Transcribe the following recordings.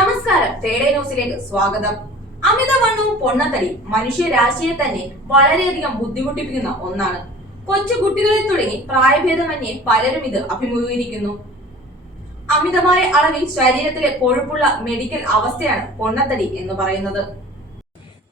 നമസ്കാരം. തേടേ ന്യൂസിലേക്ക് സ്വാഗതം. അമിതവണ്ണവും പൊണ്ണത്തടി മനുഷ്യരാശിയെ തന്നെ വളരെയധികം ബുദ്ധിമുട്ടിപ്പിക്കുന്ന ഒന്നാണ്. കൊച്ചു കുട്ടികളിൽ തുടങ്ങി പ്രായഭേദമന്യേ പലരും ഇത് അഭിമുഖീകരിക്കുന്നു. അമിതമായ അളവിൽ ശരീരത്തിലെ കൊഴുപ്പുള്ള മെഡിക്കൽ അവസ്ഥയാണ് പൊണ്ണത്തടി എന്ന് പറയുന്നത്.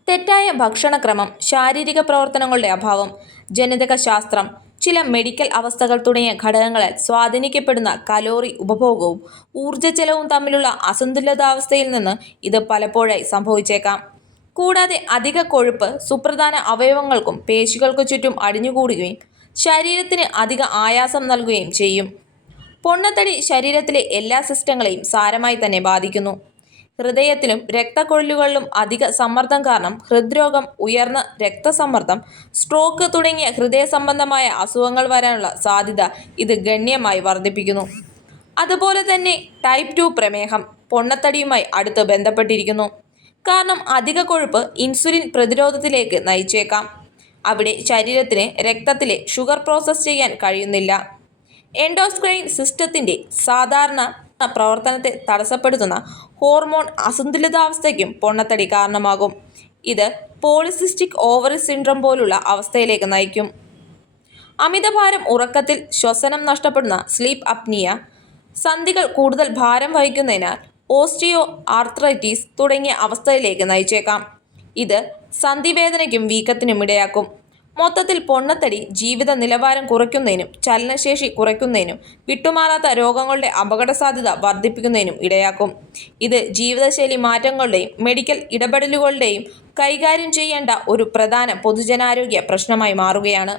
തെറ്റായ ഭക്ഷണക്രമം ശാരീരിക പ്രവർത്തനങ്ങളുടെ അഭാവം ജനിതക ശാസ്ത്രം ചില മെഡിക്കൽ അവസ്ഥകൾ തുടങ്ങിയ ഘടകങ്ങളാൽ സ്വാധീനിക്കപ്പെടുന്ന കലോറി ഉപഭോഗവും ഊർജച്ചെലവും തമ്മിലുള്ള അസന്തുലിതാവസ്ഥയിൽ നിന്ന് ഇത് പലപ്പോഴായി സംഭവിച്ചേക്കാം. കൂടാതെ അധിക കൊഴുപ്പ് സുപ്രധാന അവയവങ്ങൾക്കും പേശികൾക്കു ചുറ്റും അടിഞ്ഞുകൂടുകയും ശരീരത്തിന് അധിക ആയാസം നൽകുകയും ചെയ്യും. പൊണ്ണത്തടി ശരീരത്തിലെ എല്ലാ സിസ്റ്റങ്ങളെയും സാരമായി തന്നെ ബാധിക്കുന്നു. ഹൃദയത്തിലും രക്തക്കൊഴലുകളിലും അധിക സമ്മർദ്ദം കാരണം ഹൃദ്രോഗം ഉയർന്ന രക്തസമ്മർദ്ദം സ്ട്രോക്ക് തുടങ്ങിയ ഹൃദയ സംബന്ധമായ അസുഖങ്ങൾ വരാനുള്ള സാധ്യത ഇത് ഗണ്യമായി വർദ്ധിപ്പിക്കുന്നു. അതുപോലെ തന്നെ ടൈപ്പ് ടു പ്രമേഹം പൊണ്ണത്തടിയുമായി അടുത്ത് ബന്ധപ്പെട്ടിരിക്കുന്നു. കാരണം അധിക കൊഴുപ്പ് ഇൻസുലിൻ പ്രതിരോധത്തിലേക്ക് നയിച്ചേക്കാം. അവിടെ ശരീരത്തിന് രക്തത്തിലെ ഷുഗർ പ്രോസസ്സ് ചെയ്യാൻ കഴിയുന്നില്ല. എൻഡോസ്ക്രൈൻ സിസ്റ്റത്തിന്റെ സാധാരണ പ്രവർത്തനത്തെ തടസ്സപ്പെടുത്തുന്ന ഹോർമോൺ അസന്തുലിതാവസ്ഥയ്ക്കും പൊണ്ണത്തടി കാരണമാകും. ഇത് പോളിസിസ്റ്റിക് ഓവറി സിൻഡ്രം പോലുള്ള അവസ്ഥയിലേക്ക് നയിക്കും. അമിതഭാരം ഉറക്കത്തിൽ ശ്വസനം നഷ്ടപ്പെടുന്ന സ്ലീപ്പ് അപ്നിയ സന്ധികൾ കൂടുതൽ ഭാരം വഹിക്കുന്നതിനാൽ ഓസ്റ്റിയോ ആർത്രൈറ്റീസ് തുടങ്ങിയ അവസ്ഥയിലേക്ക് നയിച്ചേക്കാം. ഇത് സന്ധിവേദനയ്ക്കും വീക്കത്തിനും ഇടയാക്കും. മൊത്തത്തിൽ പൊണ്ണത്തടി ജീവിത നിലവാരം കുറയ്ക്കുന്നതിനും ചലനശേഷി കുറയ്ക്കുന്നതിനും വിട്ടുമാറാത്ത രോഗങ്ങളുടെ അപകട സാധ്യത വർദ്ധിപ്പിക്കുന്നതിനും ഇടയാക്കും. ഇത് ജീവിതശൈലി മാറ്റങ്ങളുടെയും മെഡിക്കൽ ഇടപെടലുകളുടെയും കൈകാര്യം ചെയ്യേണ്ട ഒരു പ്രധാന പൊതുജനാരോഗ്യ പ്രശ്നമായി മാറുകയാണ്.